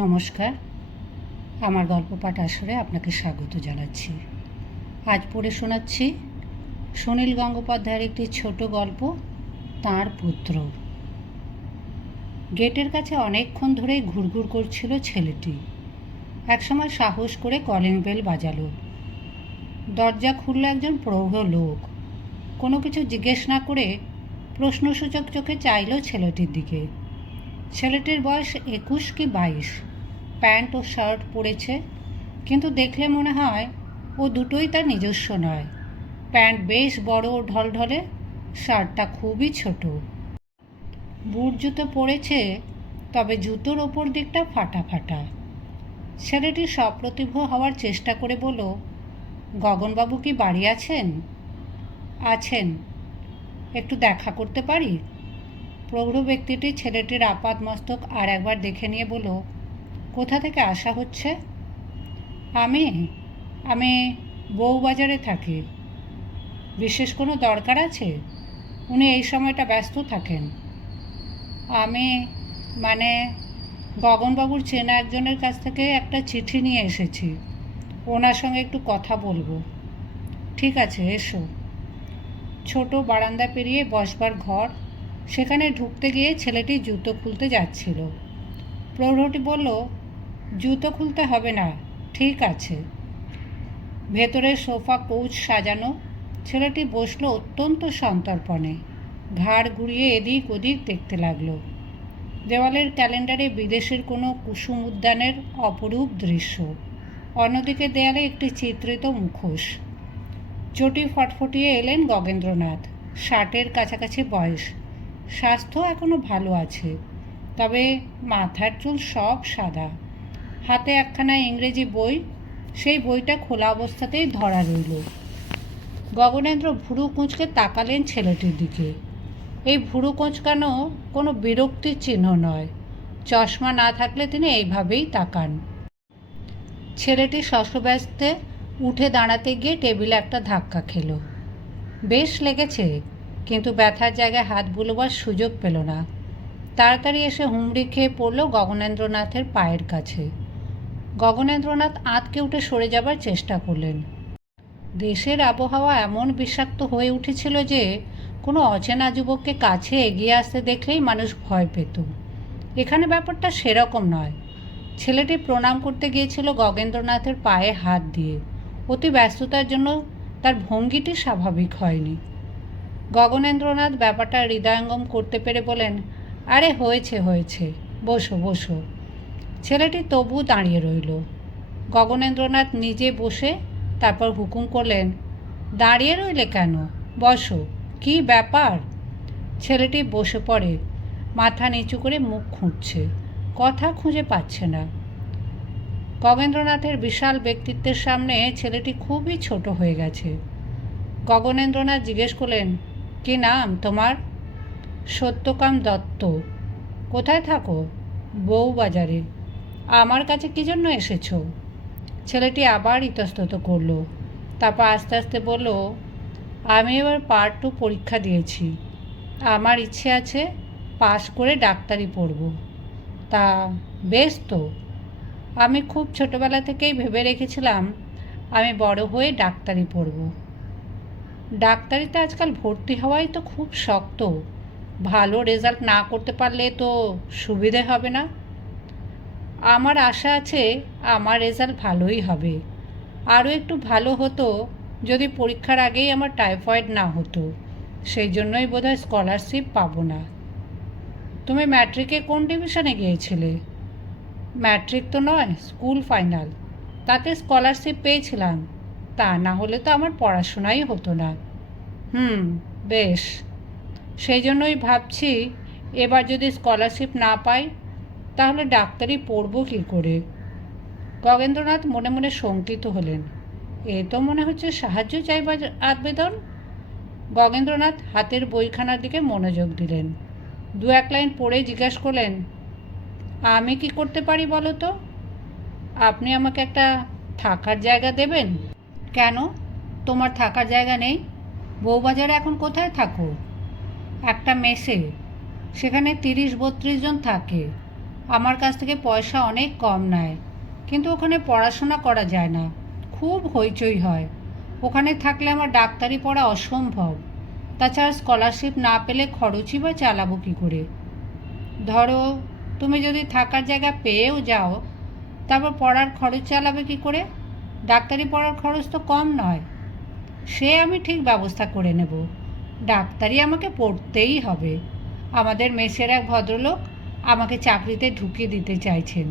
নমস্কার, আমার গল্প পাঠ আসরে আপনাকে স্বাগত জানাচ্ছি। আজ পড়ে শোনাচ্ছি সুনীল গঙ্গোপাধ্যায়ের একটি ছোট গল্প, তাঁর পুত্র। গেটের কাছে অনেকক্ষণ ধরেই ঘুরঘুর করছিল ছেলেটি। একসময় সাহস করে কলিং বেল বাজালো। দরজা খুলল একজন প্রৌঢ় লোক। কোনো কিছু জিজ্ঞেস না করে প্রশ্নসূচক চোখে চাইল ছেলেটির দিকে। ছেলেটির বয়স 21 কি 22। প্যান্ট ও শার্ট পরেছে, কিন্তু দেখলে মনে হয় ও দুটোই তার নিজস্ব নয়। প্যান্ট বেশ বড় ও ঢলঢলে, শার্টটা খুবই ছোট। বুট জুতো পরেছে, তবে জুতোর ওপর দিকটা ফাটা ফাটা। ছেলেটি সপ্রতিভ হওয়ার চেষ্টা করে বলল, গগনবাবু কি বাড়ি আছেন? আছেন। একটু দেখা করতে পারি? প্রৌঢ় ব্যক্তিটি ছেলেটির আপাদ মস্তক আর একবার দেখে নিয়ে বলল, কোথা থেকে আসা হচ্ছে? আমি আমি বউবাজারে থাকি। বিশেষ কোনো দরকার আছে? উনি এই সময়টা ব্যস্ত থাকেন। আমি মানে গগনবাবুর চেনা একজনের কাছ থেকে একটা চিঠি নিয়ে এসেছি, ওনার সঙ্গে একটু কথা বলবো। ঠিক আছে, এসো। ছোট বারান্দা পেরিয়ে বসবার ঘর, সেখানে ঢুকতে গিয়ে ছেলেটি জুতো খুলতে যাচ্ছিল। প্রৌঢ়টি বলল, জুতো খুলতে হবে না, ঠিক আছে। ভেতরে সোফা কোচ সাজানো। ছেলেটি বসলো অত্যন্ত সন্তর্পণে, ঘাড় ঘুরিয়ে এদিক ওদিক দেখতে লাগলো। দেওয়ালের ক্যালেন্ডারে বিদেশের কোনো কুসুম উদ্যানের অপরূপ দৃশ্য, অন্যদিকে দেয়ালে একটি চিত্রিত মুখোশ। চটি ফটফটিয়ে এলেন গগেন্দ্রনাথ। 60-এর কাছাকাছি বয়স, স্বাস্থ্য এখনও ভালো আছে, তবে মাথার চুল সব সাদা। হাতে একখানা ইংরেজি বই, সেই বইটা খোলা অবস্থাতেই ধরা রইল। গগনেন্দ্র ভুরু কুঁচকে তাকালেন ছেলেটির দিকে। এই ভুরু কোঁচকানো কোনো বিরক্তির চিহ্ন নয়। চশমা না থাকলে তিনি এইভাবেই তাকান। ছেলেটি শশব্যস্তে উঠে দাঁড়াতে গিয়ে টেবিলে একটা ধাক্কা খেল। বেশ লেগেছে, কিন্তু ব্যথার জায়গায় হাত বুলোবার সুযোগ পেল না। তাড়াতাড়ি এসে হুমড়ি খেয়ে পড়ল গগনেন্দ্রনাথের পায়ের কাছে। গগনেন্দ্রনাথ আঁতকে উঠে সরে যাবার চেষ্টা করলেন। দেশের আবহাওয়া এমন বিষাক্ত হয়ে উঠেছিল যে কোনো অচেনা যুবককে কাছে এগিয়ে আসতে দেখলেই মানুষ ভয় পেত। এখানে ব্যাপারটা সেরকম নয়। ছেলেটি প্রণাম করতে গিয়েছিল গগনেন্দ্রনাথের পায়ে হাত দিয়ে। অতি ব্যস্ততার জন্য তার ভঙ্গিটি স্বাভাবিক হয়নি। গগনেন্দ্রনাথ ব্যাপারটা হৃদয়ঙ্গম করতে পেরে বলেন, আরে হয়েছে হয়েছে, বসো বসো। ছেলেটি তবু দাঁড়িয়ে রইল। গগনেন্দ্রনাথ নিজে বসে তারপর হুকুম করলেন, দাঁড়িয়ে রইলে কেন, বসো। কি ব্যাপার? ছেলেটি বসে পড়ে, মাথা নিচু করে মুখ খুঁজছে, কথা খুঁজে পাচ্ছে না। গগনেন্দ্রনাথের বিশাল ব্যক্তিত্বের সামনে ছেলেটি খুবই ছোট হয়ে গেছে। গগনেন্দ্রনাথ জিজ্ঞেস করলেন, কি নাম তোমার? সত্যকাম দত্ত। কোথায় থাকো? বউবাজারে। আমার কাছে কী জন্য এসেছো? ছেলেটি আবার ইতস্তত করল, তারপর আস্তে আস্তে বলল, আমি এবার পার্ট 2 পরীক্ষা দিয়েছি। আমার ইচ্ছে আছে পাশ করে ডাক্তারি পড়ব। তা বেশ তো। আমি খুব ছোটোবেলা থেকেই ভেবে রেখেছিলাম আমি বড় হয়ে ডাক্তারি পড়ব। ডাক্তারিতে আজকাল ভর্তি হওয়াই তো খুব শক্ত। ভালো রেজাল্ট না করতে পারলে তো সুবিধে হবে না। আমার আশা আছে আমার রেজাল্ট ভালোই হবে। আরও একটু ভালো হতো যদি পরীক্ষার আগেই আমার টাইফয়েড না হতো। সেই জন্যই বোধহয় স্কলারশিপ পাবো না। তুমি ম্যাট্রিকে কোন ডিভিশনে গিয়েছিলে? ম্যাট্রিক তো নয়, স্কুল ফাইনাল। তাতে স্কলারশিপ পেয়েছিলাম। তা না হলে তো আমার পড়াশোনাই হতো না। বেশ। সেই জন্যই ভাবছি এবার যদি স্কলারশিপ না পাই তাহলে ডাক্তারি পড়ব কী করে। গগেন্দ্রনাথ মনে মনে শঙ্কিত হলেন। এ তো মনে হচ্ছে সাহায্য চাইবার আবেদন। গগেন্দ্রনাথ হাতের বইখানার দিকে মনোযোগ দিলেন। 2-1 লাইন পড়ে জিজ্ঞাসা করলেন, আমি কি করতে পারি বলো তো? আপনি আমাকে একটা থাকার জায়গা দেবেন? কেন, তোমার থাকার জায়গা নেই? বউবাজারে এখন কোথায় থাকো? একটা মেসে। সেখানে 30-32 জন থাকে। আমার কাছ থেকে পয়সা অনেক কম নেয়, কিন্তু ওখানে পড়াশোনা করা যায় না, খুব হইচই হয়। ওখানে থাকলে আমার ডাক্তারি পড়া অসম্ভব। তাছাড়া স্কলারশিপ না পেলে খরচই বা চালাবো কী করে? ধরো তুমি যদি থাকার জায়গা পেয়েও যাও, তারপর পড়ার খরচ চালাবে কী করে? ডাক্তারি পড়ার খরচ তো কম নয়। সে আমি ঠিক ব্যবস্থা করে নেব। ডাক্তারি আমাকে পড়তেই হবে। আমাদের মেসের এক ভদ্রলোক আমাকে চাকরিতে ঢুকিয়ে দিতে চাইছেন,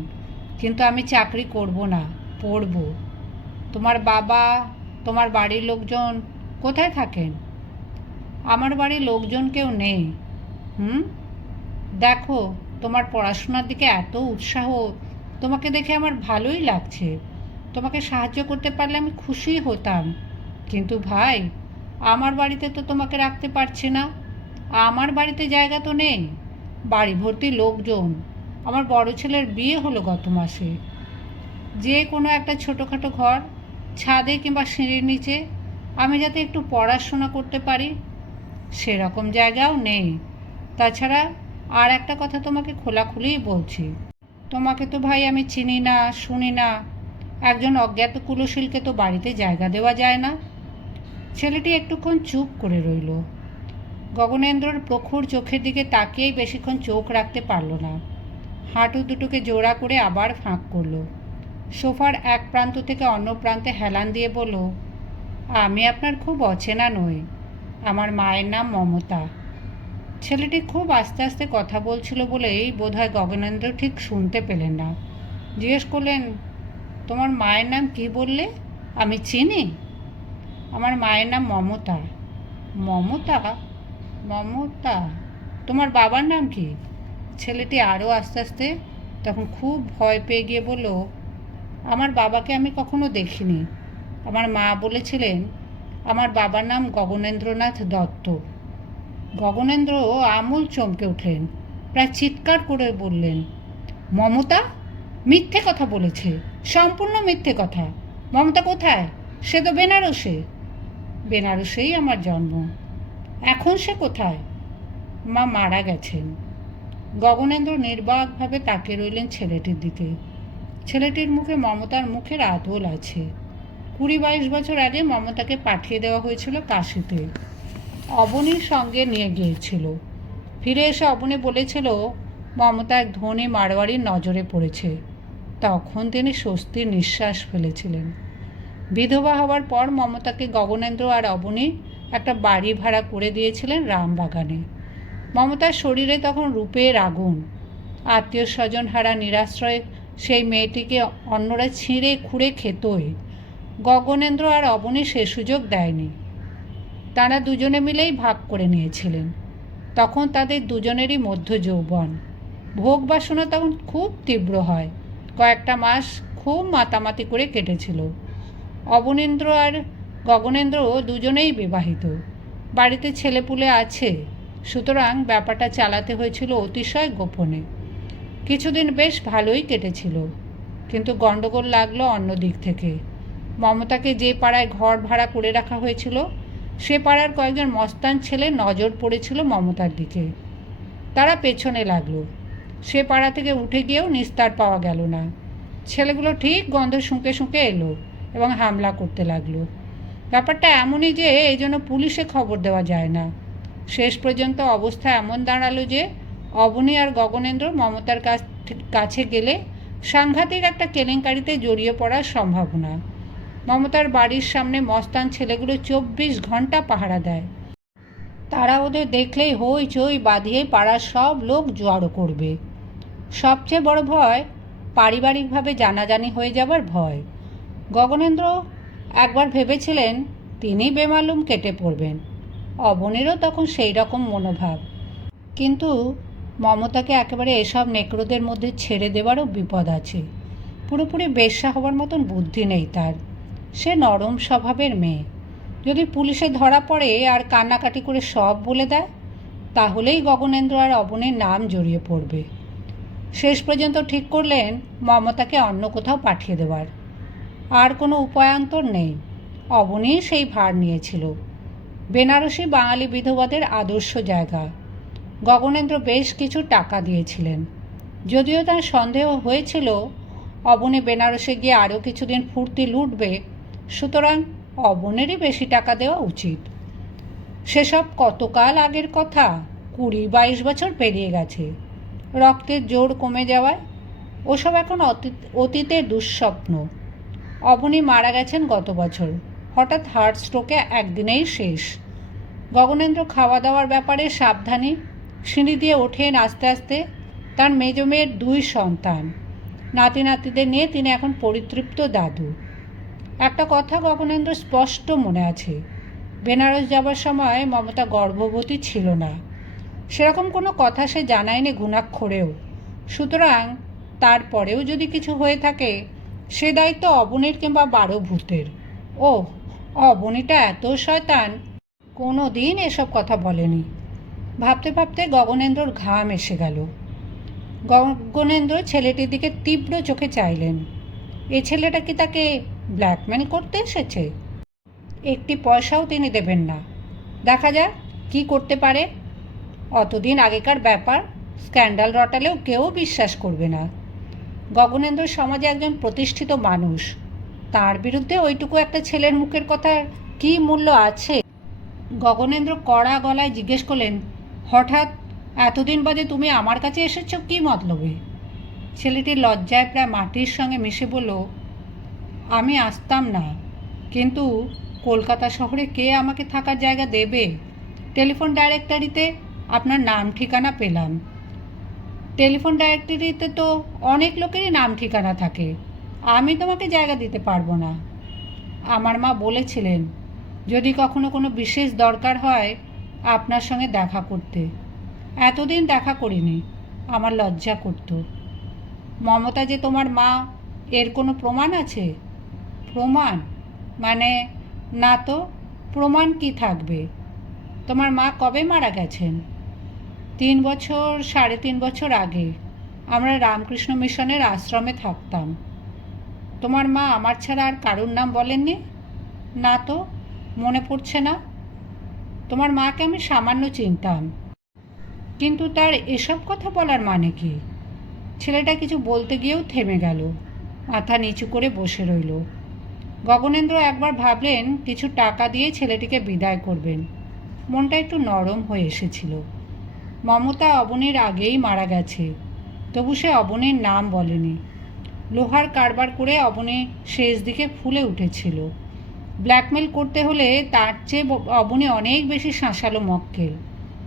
কিন্তু আমি চাকরি করব না, পড়ব। তোমার বাবা, তোমার বাড়ির লোকজন কোথায় থাকেন? আমার বাড়ির লোকজন কেউ নেই। দেখো, তোমার পড়াশোনার দিকে এত উৎসাহ, তোমাকে দেখে আমার ভালোই লাগছে। তোমাকে সাহায্য করতে পারলে আমি খুশি হতাম, কিন্তু ভাই, আমার বাড়িতে তো তোমাকে রাখতে পারছি না। আমার বাড়িতে জায়গা তো নেই, বাড়ি ভর্তি লোকজন। আমার বড় ছেলের বিয়ে হলো গত মাসে। যে কোনো একটা ছোটোখাটো ঘর, ছাদে কিংবা সিঁড়ির নিচে, আমি যাতে একটু পড়াশোনা করতে পারি, সেরকম জায়গাও নেই। তাছাড়া আর একটা কথা তোমাকে খোলাখুলিই বলছি, তোমাকে তো ভাই আমি চিনি না, শুনি না। একজন অজ্ঞাত কুলশীলকে তো বাড়িতে জায়গা দেওয়া যায় না। ছেলেটি একটুক্ষণ চুপ করে রইল। গগনেন্দ্রর প্রখর চোখের দিকে তাকিয়েই বেশিক্ষণ চোখ রাখতে পারল না। হাঁটু দুটোকে জোড়া করে আবার ফাঁক করল। সোফার এক প্রান্ত থেকে অন্য প্রান্তে হেলান দিয়ে বলল, আমি আপনার খুব অচেনা নই। আমার মায়ের নাম মমতা। ছেলেটি খুব আস্তে আস্তে কথা বলছিল বলেই বোধহয় গগনেন্দ্র ঠিক শুনতে পেলেন না। জিজ্ঞেস করলেন, তোমার মায়ের নাম কি বললে? আমি চিনি। আমার মায়ের নাম মমতা। মমতা? মমতা? তোমার বাবার নাম কি? ছেলেটি আরও আস্তে আস্তে তখন খুব ভয় পেয়ে গিয়ে বলল, আমার বাবাকে আমি কখনো দেখিনি। আমার মা বলেছিলেন আমার বাবার নাম গগনেন্দ্রনাথ দত্ত। গগনেন্দ্র আমূল চমকে উঠলেন, প্রায় চিৎকার করে বললেন, মমতা? মিথ্যে কথা বলেছে, সম্পূর্ণ মিথ্যে কথা। মমতা কোথায়? সে তো বেনারসে। বেনারসেই আমার জন্ম। এখন সে কোথায়? মা মারা গেছেন। গগনেন্দ্র নির্বাকভাবে তাকিয়ে রইলেন ছেলেটির দিকে। ছেলেটির মুখে মমতার মুখের আদল আছে। 20-22 বছর আগে মমতাকে পাঠিয়ে দেওয়া হয়েছিল কাশিতে। অবনীর সঙ্গে নিয়ে গিয়েছিল। ফিরে এসে অবনী বলেছিল মমতা এক ধনী মারোয়ারির নজরে পড়েছে। তখন তিনি স্বস্তির নিঃশ্বাস ফেলেছিলেন। বিধবা হওয়ার পর মমতাকে গগনেন্দ্র আর অবনী একটা বাড়ি ভাড়া করে দিয়েছিলেন রামবাগানে। মমতার শরীরে তখন রূপের আগুন। আত্মীয় স্বজন হারা নিরাশ্রয় সেই মেয়েটিকে অন্যরা ছিঁড়ে খুঁড়ে খেতই। গগনেন্দ্র আর অবনী সে সুযোগ দেয়নি। তারা দুজনে মিলেই ভাগ করে নিয়েছিলেন। তখন তাদের দুজনেরই মধ্য যৌবন। ভোগ বাসনা তখন খুব তীব্র হয়। কয়েকটা মাস খুব মাতামাতি করে কেটেছিল। অবনীন্দ্র আর গগনেন্দ্র দুজনেই বিবাহিত, বাড়িতে ছেলেপুলে আছে। সুতরাং ব্যাপারটা চালাতে হয়েছিল অতিশয় গোপনে। কিছুদিন বেশ ভালোই কেটেছিল, কিন্তু গণ্ডগোল লাগলো অন্য দিক থেকে। মমতাকে যে পাড়ায় ঘর ভাড়া করে রাখা হয়েছিল, সে পাড়ার কয়েকজন মস্তান ছেলে নজর পড়েছিল মমতার দিকে। তারা পেছনে লাগলো। সে পাড়া থেকে উঠে গিয়েও নিস্তার পাওয়া গেল না। ছেলেগুলো ঠিক গন্ধ শুঁকে শুঁকে এলো এবং হামলা করতে লাগলো। ব্যাপারটা এমনই যে এই জন্য পুলিশে খবর দেওয়া যায় না। শেষ পর্যন্ত অবস্থা এমন দাঁড়ালো যে অবনী আর গগনেন্দ্র মমতার কাছে গেলে সাংঘাতিক একটা কেলেঙ্কারিতে জড়িয়ে পড়ার সম্ভাবনা। মমতার বাড়ির সামনে মস্তান ছেলেগুলো 24 ঘন্টা পাহারা দেয়। তারা ওদের দেখলেই হইচই বাঁধিয়ে পাড়ার সব লোক জড়ো করবে। সবচেয়ে বড় ভয় পারিবারিকভাবে জানাজানি হয়ে যাবার ভয়। গগনেন্দ্র একবার ভেবেছিলেন তিনি বেমালুম কেটে পড়বেন। অবনীরও তখন সেই রকম মনোভাব। কিন্তু মমতাকে একেবারে এসব নেকড়োদের মধ্যে ছেড়ে দেওয়ারও বিপদ আছে। পুরোপুরি বেশ্যা হওয়ার মতন বুদ্ধি নেই তার। সে নরম স্বভাবের মেয়ে। যদি পুলিশে ধরা পড়ে আর কান্নাকাটি করে সব বলে দেয়, তাহলেই গগনেন্দ্র আর অবনীর নাম জড়িয়ে পড়বে। শেষ পর্যন্ত ঠিক করলেন মমতাকে অন্য কোথাও পাঠিয়ে দেওয়ার। আর কোনো উপায়ান্তর নেই। অবনী সেই ভার নিয়েছিল। বেনারসি বাঙালি বিধবাদের আদর্শ জায়গা। গগনেন্দ্র বেশ কিছু টাকা দিয়েছিলেন। যদিও তার সন্দেহ হয়েছিল অবনী বেনারসে গিয়ে আরও কিছুদিন ফুর্তি লুটবে, সুতরাং অবনেরই বেশি টাকা দেওয়া উচিত। সেসব কতকাল আগের কথা, 20-22 বছর পেরিয়ে গেছে। রক্তের জোর কমে যাওয়ায় ওসব এখন অতীতের দুঃস্বপ্ন। অবনী মারা গেছেন গত বছর, হঠাৎ হার্ট স্ট্রোকে একদিনেই শেষ। গগনেন্দ্র খাওয়া দাওয়ার ব্যাপারে সাবধানী, সিঁড়ি দিয়ে ওঠেন আস্তে আস্তে। তার মেজ মেয়ের 2 সন্তান, নাতি নাতিদের নিয়ে তিনি এখন পরিতৃপ্ত দাদু। একটা কথা গগনেন্দ্র স্পষ্ট মনে আছে, বেনারস যাবার সময় মমতা গর্ভবতী ছিল না। সেরকম কোনো কথা সে জানায়নি ঘুণাক্ষরেও। সুতরাং তারপরেও যদি কিছু হয়ে থাকে, সে দায়িত্ব অবনীর কিংবা 12 ভূতের। ও অবনীটা এত শয়তান, কোনো দিন এসব কথা বলেনি। ভাবতে ভাবতে গগনেন্দ্রর ঘাম এসে গেল। গগনেন্দ্র ছেলেটির দিকে তীব্র চোখে চাইলেন। এ ছেলেটা কি তাকে ব্ল্যাকমেল করতে এসেছে? একটি পয়সাও তিনি দেবেন না, দেখা যাক কি করতে পারে। অতদিন আগেকার ব্যাপার, স্ক্যান্ডাল রটালেও কেউ বিশ্বাস করবে না। গগনেন্দ্র সমাজে একজন প্রতিষ্ঠিত মানুষ, তার বিরুদ্ধে ওইটুকু একটা ছেলের মুখের কথার কী মূল্য আছে? গগনেন্দ্র কড়া গলায় জিজ্ঞেস করলেন, হঠাৎ এতদিন বাদে তুমি আমার কাছে এসেছো কী মতলবে? ছেলেটির লজ্জায় প্রায় মাটির সঙ্গে মিশে বলল, আমি আসতাম না, কিন্তু কলকাতা শহরে কে আমাকে থাকার জায়গা দেবে? টেলিফোন ডাইরেক্টরিতে আপনার নাম ঠিকানা পেলাম। টেলিফোন ডাইরেক্টরিতে তো অনেক লোকেরই নাম ঠিকানা থাকে, আমি তোমাকে জায়গা দিতে পারবো না। আমার মা বলেছিলেন যদি কখনো কোনো বিশেষ দরকার হয় আপনার সঙ্গে দেখা করতে। এতদিন দেখা করিনি, আমার লজ্জা করত। মমতা যে তোমার মা, এর কোনো প্রমাণ আছে? প্রমাণ মানে? না তো, প্রমাণ কি থাকবে? তোমার মা কবে মারা গেছেন? 3 বছর 3.5 বছর আগে। আমরা রামকৃষ্ণ মিশনের আশ্রমে থাকতাম। তোমার মা আমার ছাড়া আর কারুর নাম বলেননি? না তো, মনে পড়ছে না। তোমার মাকে আমি সামান্য চিনতাম, কিন্তু তার এসব কথা বলার মানে কি? ছেলেটা কিছু বলতে গিয়েও থেমে গেল, মাথা নিচু করে বসে রইল। গগনেন্দ্র একবার ভাবলেন কিছু টাকা দিয়ে ছেলেটিকে বিদায় করবেন। মনটা একটু নরম হয়ে এসেছিল। মমতা অবনীর আগেই মারা গেছে, তবু সে অবনীর নাম বলেনি। লোহার কারবার করে অবনী শেষ দিকে ফুলে উঠেছিল। ব্ল্যাকমেল করতে হলে তার চেয়ে অবনী অনেক বেশি শাঁসালো মক্কেল,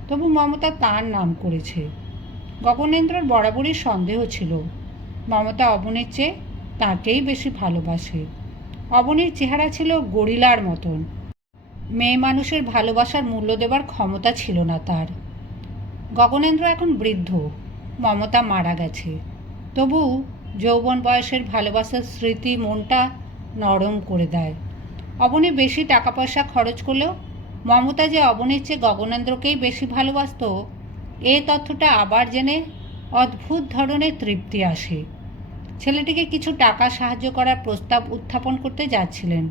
তবু মমতা তার নাম করেছে। গগনেন্দ্রর বরাবরই সন্দেহ ছিল মমতা অবনীর চেয়ে তাকেই বেশি ভালোবাসে। অবনীর চেহারা ছিল গরিলার মতন, মেয়ে মানুষের ভালোবাসার মূল্য দেবার ক্ষমতা ছিল না তার। গগনেন্দ্র এখন বৃদ্ধ, মমতা মারা গেছে, তবু যৌবন বয়সের ভালোবাসার স্মৃতি মনটা নরম করে দেয়। অবনী বেশি টাকা পয়সা খরচ করলেও মমতা যে অবনীর চেয়ে গগনেন্দ্রকেই বেশি ভালোবাসত, এই তথ্যটা আবার জেনে অদ্ভুত ধরনের তৃপ্তি আসে। ছেলেটিকে কিছু টাকা সাহায্য করার প্রস্তাব উত্থাপন করতে যাচ্ছিলেন,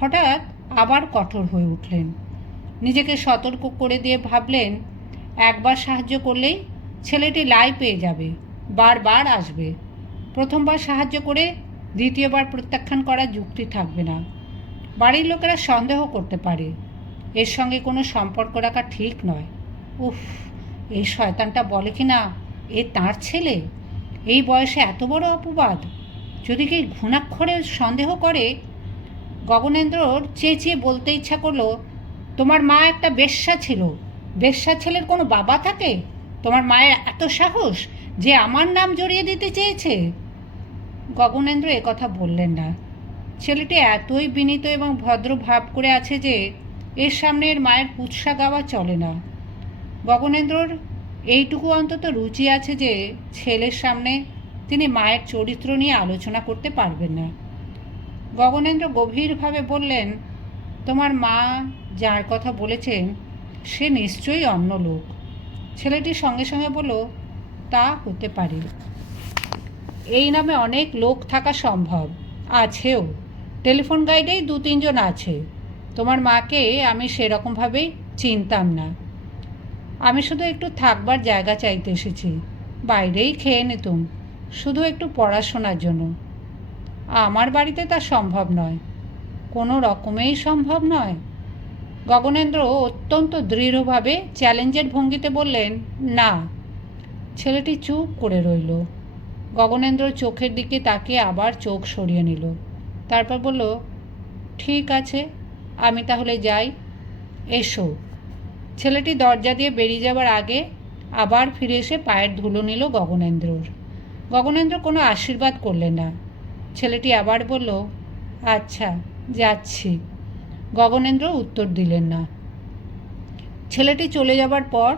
হঠাৎ আবার কঠোর হয়ে উঠলেন। নিজেকে সতর্ক করে দিয়ে ভাবলেন একবার সাহায্য করলেই ছেলেটি লাই পেয়ে যাবে, বারবার আসবে। প্রথমবার সাহায্য করে দ্বিতীয়বার প্রত্যাখ্যান করার যুক্তি থাকবে না। বাড়ির লোকেরা সন্দেহ করতে পারে, এর সঙ্গে কোনো সম্পর্ক রাখা ঠিক নয়। উফ, এই শয়তানটা বলে কি না এ তাঁর ছেলে? এই বয়সে এত বড় অপবাদ! যদি কেউ ঘুণাক্ষরে সন্দেহ করে। গগনেন্দ্রর চেঁচিয়ে বলতে ইচ্ছা করলো, তোমার মা একটা বেশ্যা ছিল। বেশ্যা ছেলের কোনো বাবা থাকে? তোমার মায়ের এত সাহস যে আমার নাম জড়িয়ে দিতে চেয়েছে? গগনেন্দ্র একথা বললেন না। ছেলেটি এতই বিনীত এবং ভদ্র ভাব করে আছে যে এর সামনে এর মায়ের কুৎসা গাওয়া চলে না। গগনেন্দ্রর এইটুকু অন্তত রুচি আছে যে ছেলের সামনে তিনি মায়ের চরিত্র নিয়ে আলোচনা করতে পারবেন না। গগনেন্দ্র গভীরভাবে বললেন, তোমার মা যার কথা বলেছেন সে নিশ্চয়ই অন্য লোক। ছেলেটি সঙ্গে সঙ্গে বলল, তা হতে পারে। এই নামে অনেক লোক থাকা সম্ভব, আছেও। টেলিফোন গাইডেই 2-3 জন আছে। তোমার মাকে আমি সেরকমভাবেই চিনতাম না। আমি শুধু একটু থাকবার জায়গা চাইতে এসেছি। বাইরেই খেয়ে নিতুম, শুধু একটু পড়াশোনার জন্য। আমার বাড়িতে তা সম্ভব নয়, কোনো রকমেই সম্ভব নয়। গগনেন্দ্র অত্যন্ত দৃঢ়ভাবে চ্যালেঞ্জের ভঙ্গিতে বললেন, না। ছেলেটি চুপ করে রইল। গগনেন্দ্র চোখের দিকে তাকিয়ে আবার চোখ সরিয়ে নিল। তারপর বলল, ঠিক আছে, আমি তাহলে যাই। এসো। ছেলেটি দরজা দিয়ে বেরিয়ে যাবার আগে আবার ফিরে এসে পায়ের ধুলো নিল গগনেন্দ্রর। গগনেন্দ্র কোনো আশীর্বাদ করলেন না। ছেলেটি আবার বলল, আচ্ছা, যাচ্ছি। গগনেন্দ্র উত্তর দিলেন না। ছেলেটি চলে যাবার পর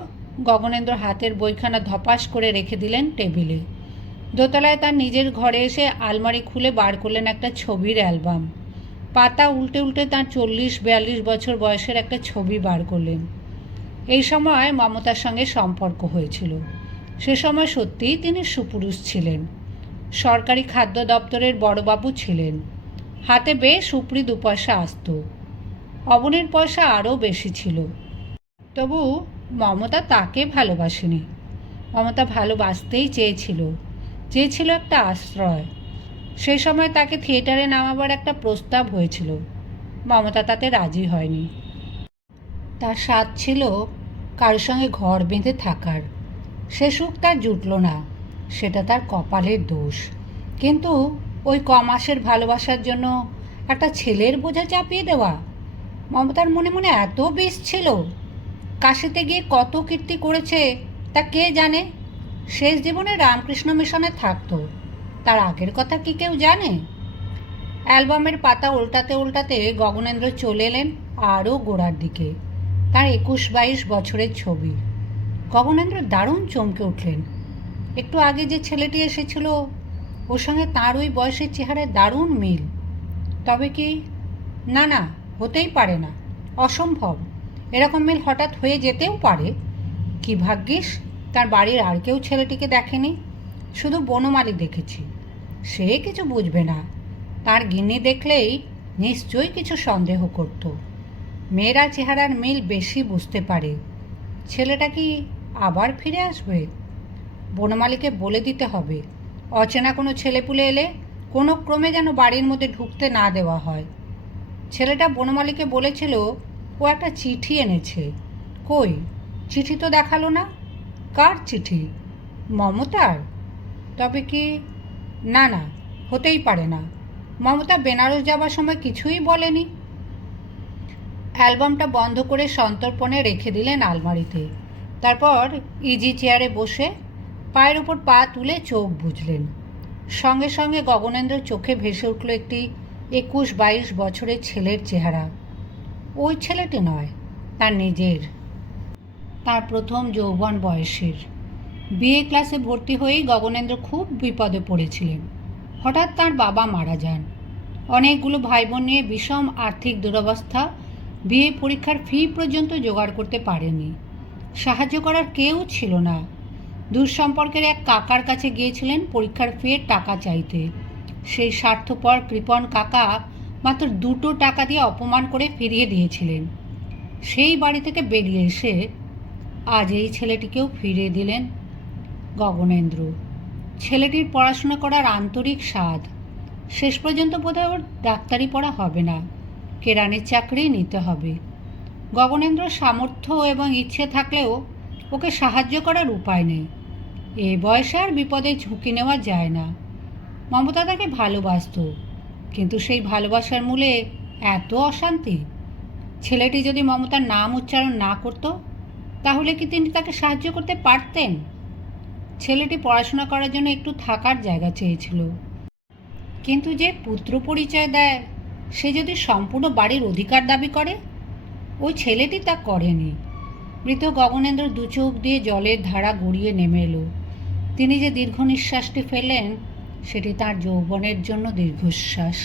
গগনেন্দ্র হাতের বইখানা ধপাস করে রেখে দিলেন টেবিলে। দোতলায় তার নিজের ঘরে এসে আলমারি খুলে বার করলেন একটা ছবির অ্যালবাম। পাতা উল্টে উল্টে তার 40-42 বছর বয়সের একটা ছবি বার করলেন। এই সময় মমতার সঙ্গে সম্পর্ক হয়েছিল। সে সময় সত্যিই তিনি সুপুরুষ ছিলেন। সরকারি খাদ্য দপ্তরের বড়বাবু ছিলেন। হাতে বেশ উপরি 2 পয়সা আসত। অবনীর পয়সা আরও বেশি ছিল। তবু মমতা তাকে ভালোবাসেনি। মমতা ভালোবাসতেই চেয়েছিল একটা আশ্রয়। সেই সময় তাকে থিয়েটারে নামাবার একটা প্রস্তাব হয়েছিল। মমতা তাতে রাজি হয়নি। তার স্বাদ ছিল কারোর সঙ্গে ঘর বেঁধে থাকার। সে সুখ তার জুটল না, সেটা তার কপালের দোষ। কিন্তু ওই কমাসের ভালোবাসার জন্য একটা ছেলের বোঝা চাপিয়ে দেওয়া, মমতার মনে মনে এত বিষ ছিল। কাশিতে গিয়ে কত কীর্তি করেছে তা কে জানে। শেষ জীবনে রামকৃষ্ণ মিশনে থাকতো, তার আগের কথা কি কেউ জানে? অ্যালবামের পাতা উল্টাতে উল্টাতে গগনেন্দ্র চলে এলেন আরও গোড়ার দিকে। তার 21-22 বছরের ছবি। গগনেন্দ্র দারুণ চমকে উঠলেন। একটু আগে যে ছেলেটি এসেছিল ওর সঙ্গে তাঁর ওই বয়সের চেহারায় দারুণ মিল। তবে কি? না, হতেই পারে না, অসম্ভব। এরকম মিল হঠাৎ হয়ে যেতেও পারে। কি ভাগ্যিস তার বাড়ির আর কেউ ছেলেটিকে দেখেনি, শুধু বনমালী দেখেছি। সে কিছু বুঝবে না, তার গিন্নি দেখলেই নিশ্চয়ই কিছু সন্দেহ করত। মেয়েরা চেহারার মিল বেশি বুঝতে পারে। ছেলেটা কি আবার ফিরে আসবে? বনমালীকে বলে দিতে হবে, অচেনা কোনো ছেলেপুলে এলে কোনো ক্রমে যেন বাড়ির মধ্যে ঢুকতে না দেওয়া হয়। ছেলেটা বনমালীকে বলেছিল ও একটা চিঠি এনেছে। কই, চিঠি তো দেখালো না। কার চিঠি? মমতার? তবে কি? না, হতেই পারে না। মমতা বেনারস যাবার সময় কিছুই বলেনি। অ্যালবামটা বন্ধ করে সন্তর্পণে রেখে দিলেন আলমারিতে। তারপর ইজি চেয়ারে বসে পায়ের উপর পা তুলে চোখ বুজলেন। সঙ্গে সঙ্গে গগনেন্দ্র চোখে ভেসে উঠল একটি 21-22 বছরের ছেলের চেহারা। ওই ছেলেটি নয়, তার নিজের, তার প্রথম যৌবন বয়সের। বিএ ক্লাসে ভর্তি হয়েই গগনেন্দ্র খুব বিপদে পড়েছিলেন। হঠাৎ তার বাবা মারা যান। অনেকগুলো ভাই বোন নিয়ে বিষম আর্থিক দুরবস্থা। বিএ পরীক্ষার ফি পর্যন্ত জোগাড় করতে পারেনি। সাহায্য করার কেউ ছিল না। দূর সম্পর্কের এক কাকার কাছে গিয়েছিলেন পরীক্ষার ফির টাকা চাইতে। সেই স্বার্থপর কৃপণ কাকা মাত্র 2 টাকা দিয়ে অপমান করে ফিরিয়ে দিয়েছিলেন। সেই বাড়ি থেকে বেরিয়ে এসে আজ এই ছেলেটিকেও ফিরিয়ে দিলেন গগনেন্দ্র। ছেলেটির পড়াশোনা করার আন্তরিক স্বাদ। শেষ পর্যন্ত বোধহয় ওর ডাক্তারি পড়া হবে না, কেরানির চাকরি নিতে হবে। গগনেন্দ্র সামর্থ্য এবং ইচ্ছে থাকলেও ওকে সাহায্য করার উপায় নেই। এ বয়সে আর বিপদে ঝুঁকি নেওয়া যায় না। মমতা তাকে ভালোবাসত, কিন্তু সেই ভালোবাসার মূলে এত অশান্তি। ছেলেটি যদি মমতার নাম উচ্চারণ না করত, তাহলে কি তিনি তাকে সাহায্য করতে পারতেন? ছেলেটি পড়াশোনা করার জন্য একটু থাকার জায়গা চেয়েছিল। কিন্তু যে পুত্র পরিচয় দেয় সে যদি সম্পূর্ণ বাড়ির অধিকার দাবি করে, ওই ছেলেটি তা করেনি। মৃত গগনেন্দ্র 2 চোখ দিয়ে জলের ধারা গড়িয়ে নেমে এলো। তিনি যে দীর্ঘ নিঃশ্বাসটি ফেললেন সেটি তাঁর যৌবনের জন্য দীর্ঘশ্বাস।